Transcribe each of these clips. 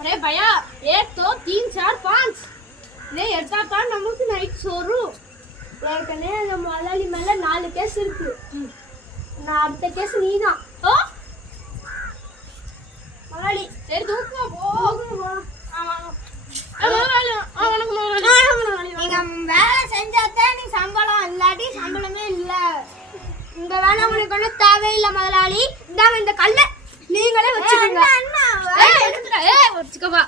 अरे भैया एक तो 3 4 5 ये எடுத்தா தான் நமக்கு நைட் சோறு ஏற்கனவே அந்த மலாலி மேல 4 கேஸ் இருக்கு நான் அடுத்த கேஸ் நீதான் ஓ மலாலி சரி தூக்குமா போகுமா ஆமா நீங்க வேலை செஞ்சாதான் நீ சம்பளம் இல்லாட்டி சம்பளமே இல்ல. இந்த வேலை உங்களுக்கு ஒண்ணு தேவையில்லை முதலாளி. இந்தாங்க இந்த கல்ல நீங்களே வச்சுக்கோங்க. வச்சுக்கோப்பா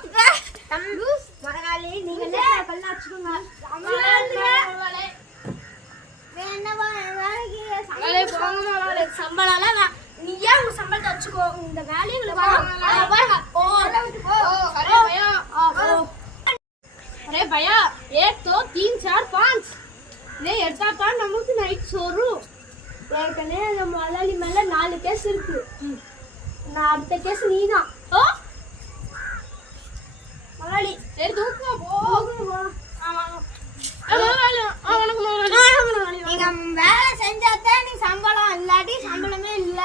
முதலாளி நீங்களே கல்ல வச்சுக்கோங்க. சம்பளம் நீ ஏன் உங்க சம்பளத்தை வச்சுக்கோ. இந்த வேலைகளை अरे भैया एक तो 3 4 5 ये எடுத்தா தான் நமக்கு நைட் சோறு ஏற்கனவே அந்த மலாலி மேல 4 கேஸ் இருக்கு நான் அடுத்த கேஸ் நீதான் ஓ மலாலி சரி தூக்குமா போகுமா ஆமா நீங்க வேலை செஞ்சாதான் நீ சம்பளம் இல்லாட்டி சம்பளமே இல்ல.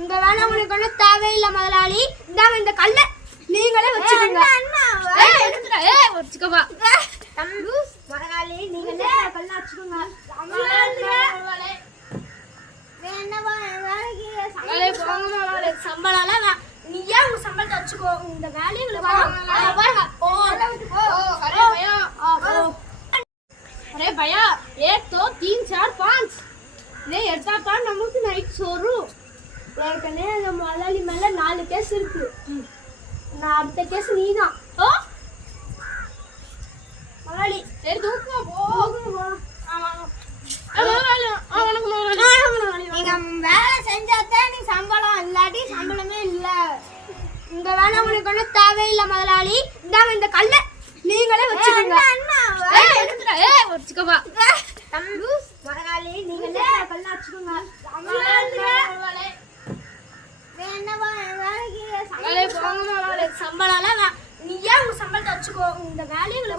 இந்த வேலை உங்களுக்கு ஒண்ணு தேவையில்லை முதலாளி. இந்தாங்க இந்த கல்ல நீங்களே வச்சுக்கோங்க. வச்சுக்கோப்பா முதலாளி நீங்களே கல்ல வச்சுக்கோங்க. சம்பளம் நீ ஏன் உங்க சம்பளத்தை வச்சுக்கோ. இந்த வேலைகளை अरे भैया एक तो 3 4 5 ये எடுத்தா தான் நமக்கு நைட் சோறு ஏற்கனவே அந்த மலாலி மேல 4 கேஸ் இருக்கு நான் அடுத்த கேஸ் நீதான் ஓ மலாலி சரி தூக்குமா போகுமா ஆமா நீங்க வேலை செஞ்சாதான் நீ சம்பளம் இல்லாட்டி சம்பளமே இல்ல. இந்த வேலை உங்களுக்கு ஒண்ணு தேவையில்லை முதலாளி. இந்தாங்க இந்த கல்ல நீங்களே வச்சுக்கோங்க. வச்சுக்கோப்பா முதலாளி நீங்களே கல்ல வச்சுக்கோங்க. சம்பளம் நீ ஏன் உங்க சம்பளத்தை வச்சுக்கோ. இந்த வேலைகளை